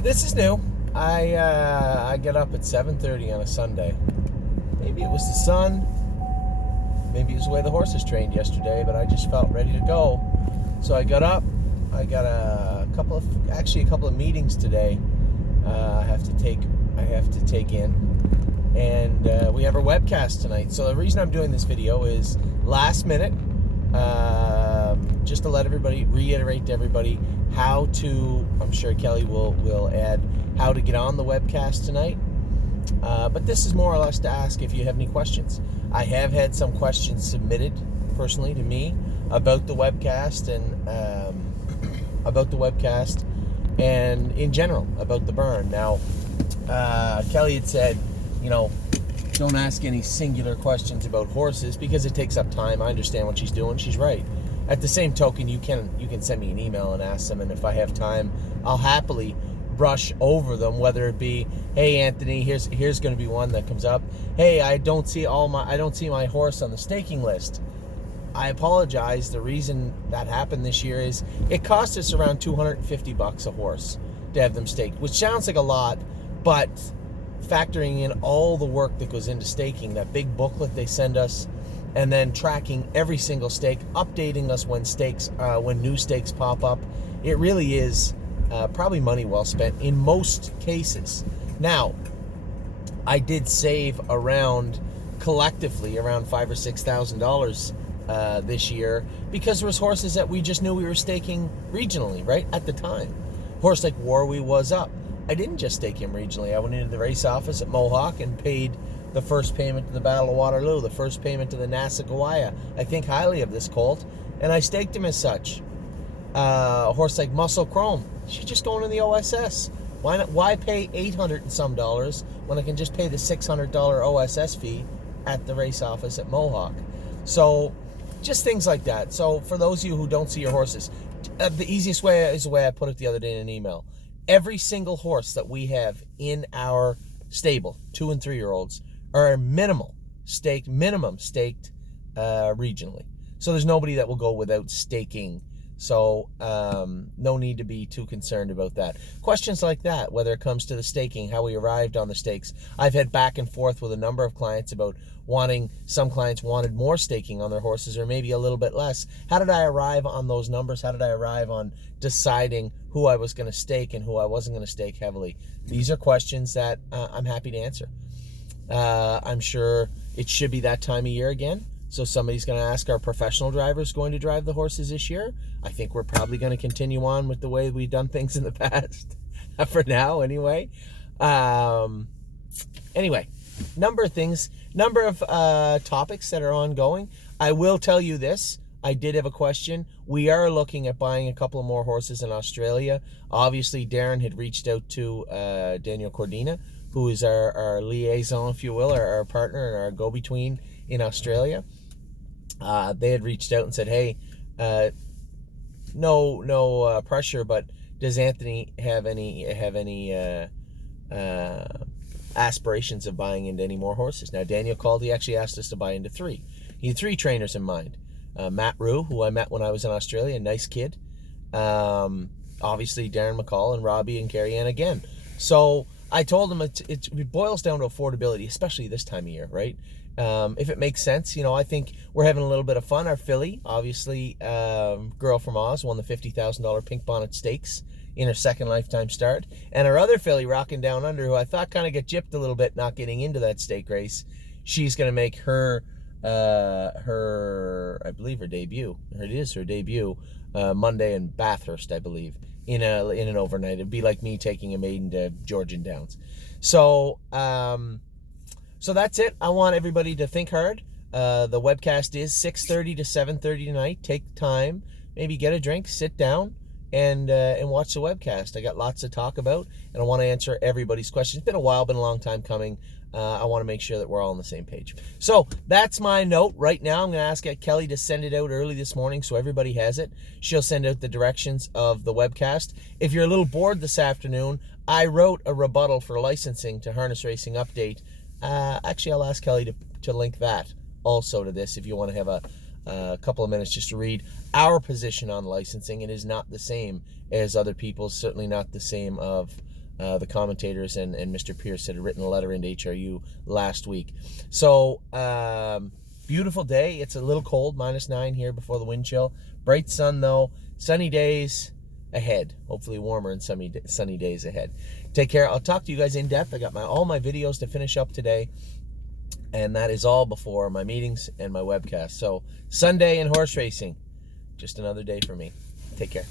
This is new. I get up at 7:30 on a Sunday. Maybe it was the sun. Maybe it was the way the horses trained yesterday, but I just felt ready to go. So I got up. I got a couple of meetings today. I have to take in, and we have our webcast tonight. So the reason I'm doing this video is last minute, just to reiterate to everybody how to. I'm sure Kelly will add how to get on the webcast tonight. But this is more or less to ask if you have any questions. I have had some questions submitted personally to me about the webcast and in general about the burn. Now, Kelly had said, don't ask any singular questions about horses because it takes up time. I understand what she's doing. She's right. At the same token, you can send me an email and ask them, and if I have time, I'll happily brush over them, whether it be, hey Anthony, here's going to be one that comes up. Hey, I don't see my horse on the staking list. I apologize. The reason that happened this year is it cost us around $250 a horse to have them staked, which sounds like a lot, but factoring in all the work that goes into staking, that big booklet they send us, and then tracking every single stake, updating us when new stakes pop up, it really is probably money well spent in most cases. Now, I did save collectively around $5,000 or $6,000 this year because there was horses that we just knew we were staking regionally, right at the time. Horse like Warwee was up. I didn't just stake him regionally. I went into the race office at Mohawk and paid the first payment to the Battle of Waterloo, the first payment to the Nassau. I think highly of this colt, and I staked him as such. A horse like Muscle Chrome, she's just going in the OSS. Why pay $800 and some when I can just pay the $600 OSS fee at the race office at Mohawk? So just things like that. So for those of you who don't see your horses, the easiest way is the way I put it the other day in an email. Every single horse that we have in our stable, 2 and 3 year olds, are minimum staked regionally. So there's nobody that will go without staking. So no need to be too concerned about that. Questions like that, whether it comes to the staking, how we arrived on the stakes. I've had back and forth with a number of clients about some clients wanted more staking on their horses or maybe a little bit less. How did I arrive on those numbers? How did I arrive on deciding who I was going to stake and who I wasn't going to stake heavily? These are questions that I'm happy to answer. I'm sure it should be that time of year again. So somebody's going to ask, are professional drivers going to drive the horses this year? I think we're probably going to continue on with the way we've done things in the past. For now, anyway. Anyway, number of topics that are ongoing. I will tell you this. I did have a question. We are looking at buying a couple of more horses in Australia. Obviously, Darren had reached out to Daniel Cordina, who is our liaison, if you will, our partner and our go-between in Australia. They had reached out and said, hey, no pressure, but does Anthony have any aspirations of buying into any more horses? Now, Daniel called. He actually asked us to buy into 3. He had 3 trainers in mind. Matt Rue, who I met when I was in Australia, a nice kid. Obviously, Darren McCall and Robbie and Carrie Ann again. So I told him it boils down to affordability, especially this time of year, right? If it makes sense, I think we're having a little bit of fun. Our filly, obviously, Girl from Oz, won the $50,000 Pink Bonnet Stakes in her second lifetime start. And our other filly, Rockin' Down Under, who I thought kind of got gypped a little bit not getting into that stake race, she's going to make her debut. It is her debut Monday in Bathurst, I believe, in an overnight. It'd be like me taking a maiden to Georgian Downs. So that's it. I want everybody to think hard. The webcast is 6:30 to 7:30 tonight. Take the time, maybe get a drink, sit down, and watch the webcast. I got lots to talk about, and I want to answer everybody's questions. It's been a while, been a long time coming. I want to make sure that we're all on the same page. So that's my note. Right now, I'm going to ask Kelly to send it out early this morning so everybody has it. She'll send out the directions of the webcast. If you're a little bored this afternoon, I wrote a rebuttal for licensing to Harness Racing Update. Actually, I'll ask Kelly to link that also to this if you want to have a couple of minutes just to read our position on licensing. It is not the same as other people's, certainly not the same of the commentators and Mr. Pierce had written a letter into HRU last week. So, beautiful day. It's a little cold, -9 here before the wind chill. Bright sun, though. Sunny days ahead. Hopefully warmer and sunny days ahead. Take care. I'll talk to you guys in depth. I got all my videos to finish up today. And that is all before my meetings and my webcast. So, Sunday in horse racing. Just another day for me. Take care.